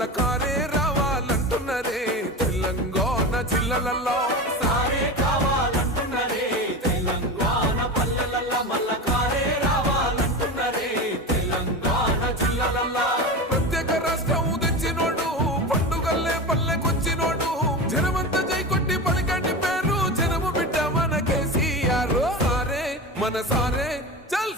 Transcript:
మల్ల కారే రావాలంటున్నరే తెలంగాణ జిల్లాలలో సారే కావాలంటున్నరే తెలంగాణ పల్లెలల్లా మల్ల కారే రావాలంటున్నరే తెలంగాణ జిల్లాలల్లా ప్రత్యేక రాష్ట్రం తెచ్చినోడు పండుగల్లే పల్లెకొచ్చినోడు జనమంతా జై కొట్టి పలికండి పేరు జనము బిడ్డ మన కేసీఆర్ సారే మన సారే చల్